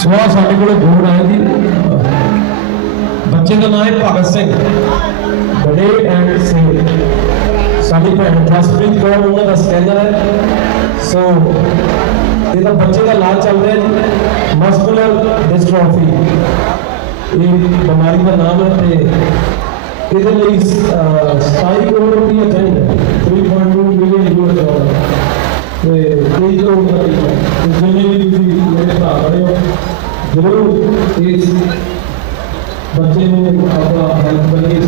ਸਵਾਲ ਸਾਡੇ ਕੋਲ ਜੋੜ ਆਇਆ ਜੀ। ਬੱਚੇ ਦਾ ਨਾਮ ਹੈ ਭਗਤ ਸਿੰਘ। ਬੜੇ ਐਂਡ ਸਿੰਘ। ਸਾਡੀ ਭੈਣ ਜਸਪ੍ਰੀਤ ਕੌਰ, ਉਹਨਾਂ ਦਾ ਸਕੈਨਰ ਹੈ। ਸੋ ਇਹਦਾ ਬੱਚੇ ਦਾ ਇਲਾਜ ਚੱਲ ਰਿਹਾ ਜੀ। Muscular dystrophy. ਇਹ ਬਿਮਾਰੀ ਦਾ ਨਾਮ ਹੈ ਤੇ ਇਹਦੇ ਲਈ 27 ਕਰੋੜ ਰੁਪਏ ਚਾਹੀਦਾ 3.2 ਮਿਲੀਅਨ ਯੂਐਸ ਡਾਲਰ ਤੇ ਕਈ ਲੋਕ ਜਿੰਨੇ ਵੀ ਤੁਸੀਂ ਮੇਰੇ ਭਰਾ ਬੜੇ ਹੋ जरूर इस बच्चे को आपका हेल्प करिए